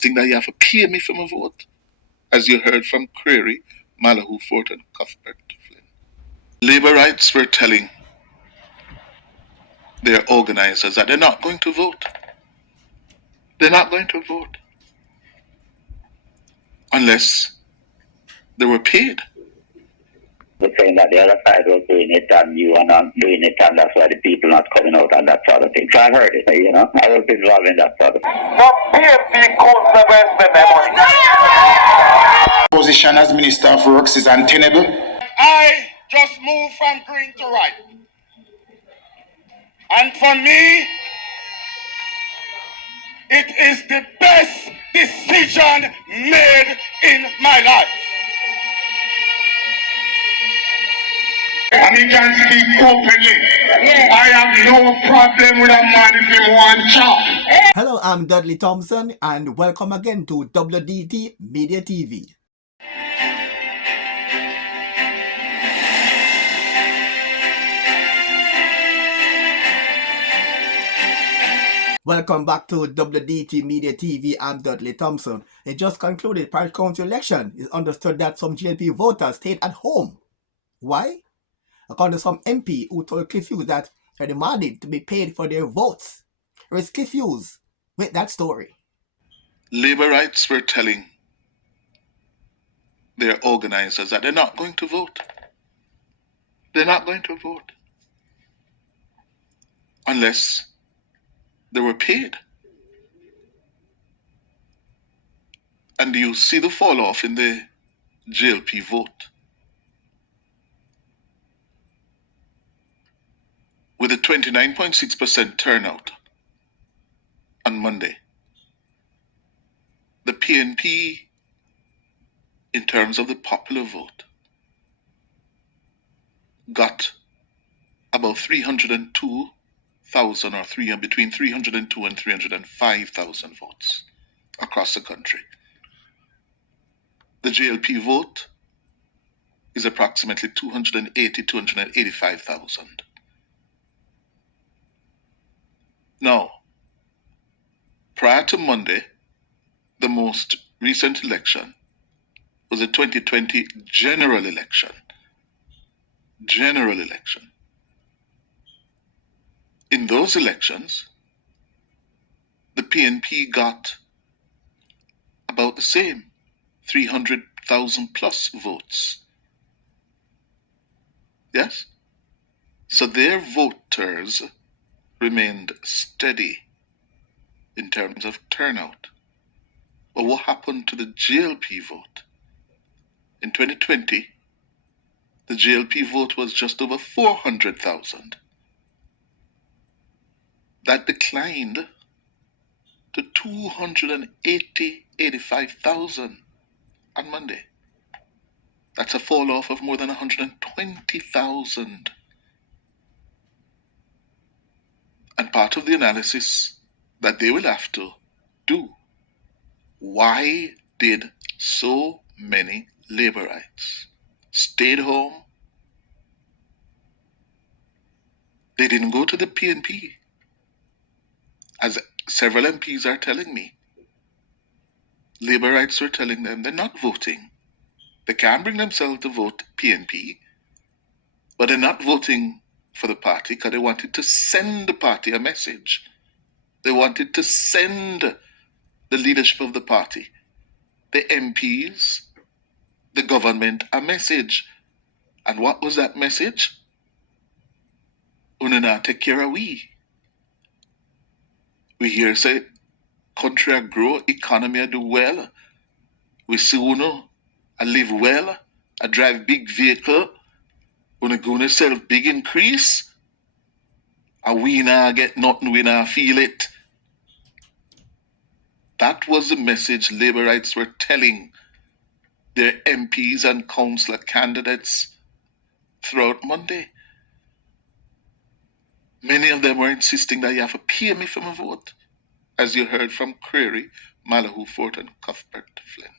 Think that you have to pay me for my vote, as you heard from Creary, Malahoo, Fort, and Cuthbert Flynn. Labourites were telling their organizers that they're not going to vote. They're not going to vote unless they were paid. They're saying that the other side was doing it and you are not doing it, and that's why the people not coming out and that sort of thing. So I heard it, I was involved in that sort of thing. The PFP calls the best memory. Position as Minister of Works is untenable. I just moved from green to right. And for me, it is the best decision made in my life. And he can speak openly. I have no problem with a man if he want chop. Hello, I'm Dudley Thompson and welcome again to WDT Media TV. Welcome back to WDT Media TV. I'm Dudley Thompson. It just concluded Parish Council election. It's understood that some JLP voters stayed at home. Why? According to some MP who told Cliff Hughes that they demanded to be paid for their votes. Here is Cliff Hughes with that story. Labourites were telling their organizers that they're not going to vote. They're not going to vote unless they were paid. And you see the fall off in the JLP vote. With a 29.6% turnout on Monday, the PNP, in terms of the popular vote, got about 302,000 or between 302 and 305,000 votes across the country. The JLP vote is approximately 285,000. Now, prior to Monday, the most recent election was a 2020 general election. In those elections, the PNP got about the same, 300,000 plus votes. Yes? So their voters remained steady in terms of turnout. But what happened to the JLP vote? In 2020, the JLP vote was just over 400,000. That declined to 285,000 on Monday. That's a fall off of more than 120,000. And part of the analysis that they will have to do, why did so many Labourites stayed home? They didn't go to the PNP, as several MPs are telling me. Labourites were telling them they're not voting. They can't bring themselves to vote PNP, but they're not voting for the party because they wanted to send the party a message. They wanted to send the leadership of the party, the MPs, the government a message. And what was that message? Una not take care of we. We hear say country a grow, economy a do well. We see una a live well, a drive big vehicle. Una gonna sell big increase. And we not get nothing, we not feel it. That was the message Labourites were telling their MPs and councillor candidates throughout Monday. Many of them were insisting that you have to pay me for my vote, as you heard from Creary, Malahoo, Fort, and Cuthbert Flynn.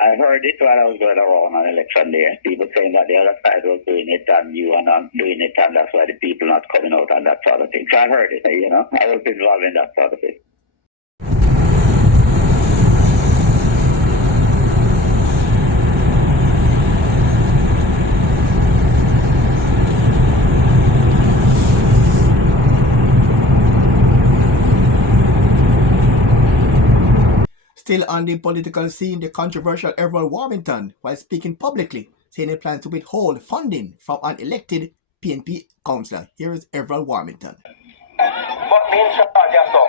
I heard it while I was going around on election day. People saying that the other side was doing it and you are not doing it, and that's why the people not coming out and that sort of thing. So I heard it, I was involved in that sort of thing. Still on the political scene, the controversial Everett Warmington, while speaking publicly, saying he plans to withhold funding from an elected PNP councillor. Here is Everett Warmington. But me in charge, yes, sir.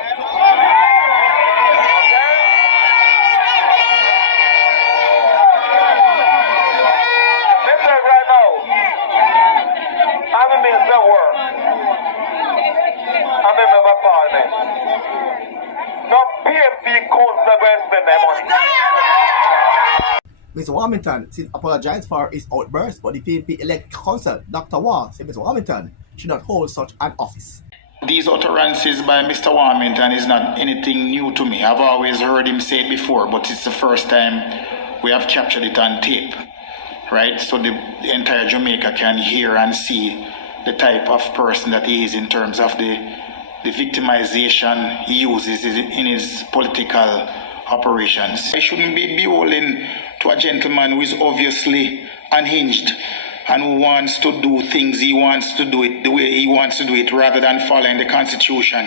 Listen right now. I'm a minister of work. I'm a member of parliament. No PMP council going to spend their money. Mr. Warmington since apologized for his outburst, but the PNP elect council, Dr. Waugh, said Mr. Warmington should not hold such an office. These utterances by Mr. Warmington is not anything new to me. I've always heard him say it before, but it's the first time we have captured it on tape, right? So the entire Jamaica can hear and see the type of person that he is in terms of the victimization he uses in his political operations. I shouldn't be beholden to a gentleman who is obviously unhinged and who wants to do things he wants to do it the way he wants to do it rather than following the Constitution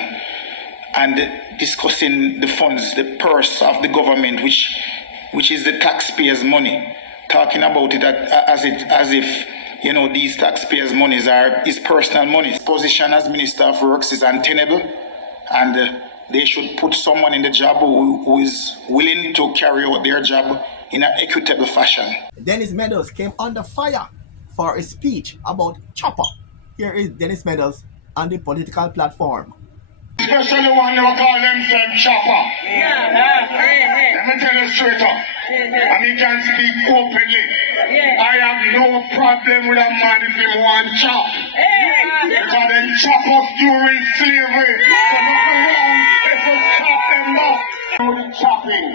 and discussing the funds, the purse of the government, which is the taxpayers' money, talking about it as if you know these taxpayers' monies are his personal money. His position as Minister of Works is untenable, and they should put someone in the job who is willing to carry out their job in an equitable fashion. Dennis Meadows came under fire for a speech about chopper. Here is Dennis Meadows on the political platform. Especially one who call themselves chopper. Let me tell you straight up. And he can speak openly. I have no problem with a man if he want chop. Because they chop us during slavery. So nothing wrong if you chop them up. The chopping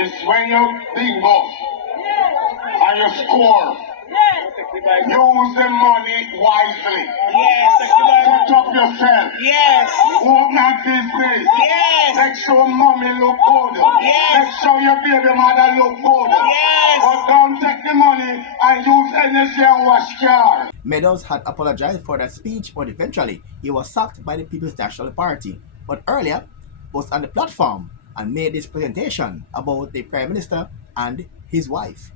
is when you bingo and you score. Use the money wisely. Set up yourself. Open a business. Make sure mommy look good. Make sure your baby mother look good. But don't take the money and use energy and wash car. Meadows had apologized for that speech, but eventually he was sacked by the People's National Party. But earlier, was on the platform and made this presentation about the Prime Minister and his wife.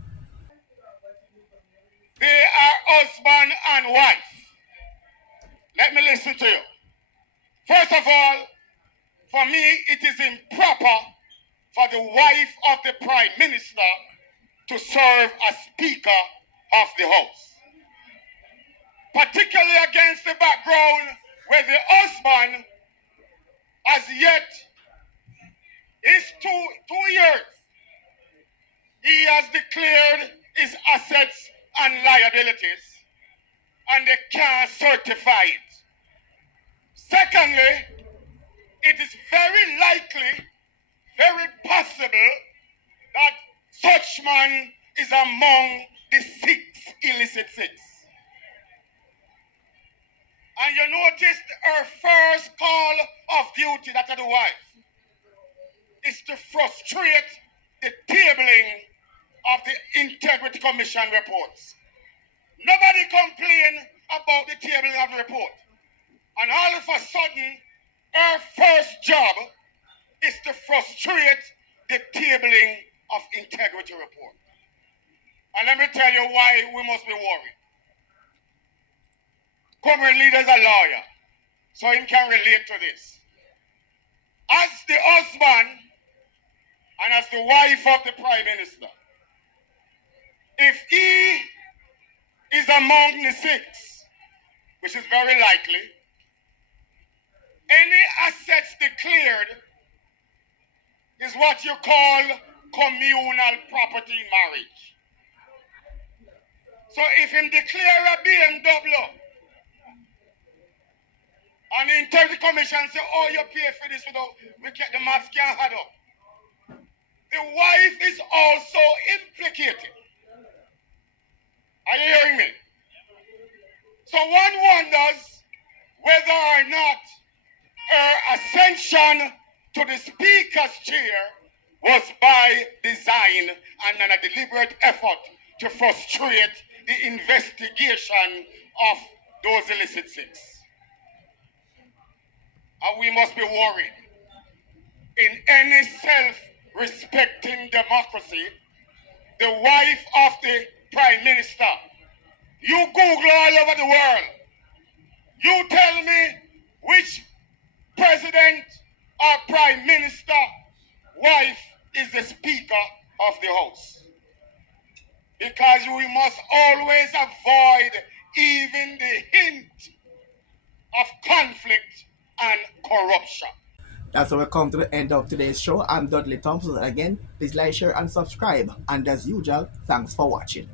They are husband and wife. Let me listen to you. First of all, for me, it is improper for the wife of the Prime Minister to serve as Speaker of the House. Particularly against the background where the husband as yet is 2 years. He has declared his assets and liabilities, and they can't certify it. Secondly, it is very likely, very possible, that such man is among the 6 illicit 6. And you noticed her first call of duty, that of the wife, is to frustrate the tabling of the Integrity Commission reports. Nobody complained about the tabling of the report. And all of a sudden, her first job is to frustrate the tabling of integrity report. And let me tell you why we must be worried. Comrade leader is a lawyer, so he can relate to this. As the husband and as the wife of the Prime Minister, if he is among the 6, which is very likely, any assets declared is what you call communal property in marriage. So if him declare a BMW and the Integrity Commission say, oh, you pay for this without, the maths can't add up. The wife is also implicated. Are you hearing me? So one wonders whether or not her ascension to the Speaker's chair was by design and a deliberate effort to frustrate the investigation of those illicit 6. And we must be worried. in any self-respecting democracy, the wife of the prime minister. You Google all over the world. You tell me which president or prime minister wife is the speaker of the house. Because we must always avoid even the hint of conflict and corruption. That's how we come to the end of today's show. I'm Dudley Thompson. Again, please like, share, and subscribe. And as usual, thanks for watching.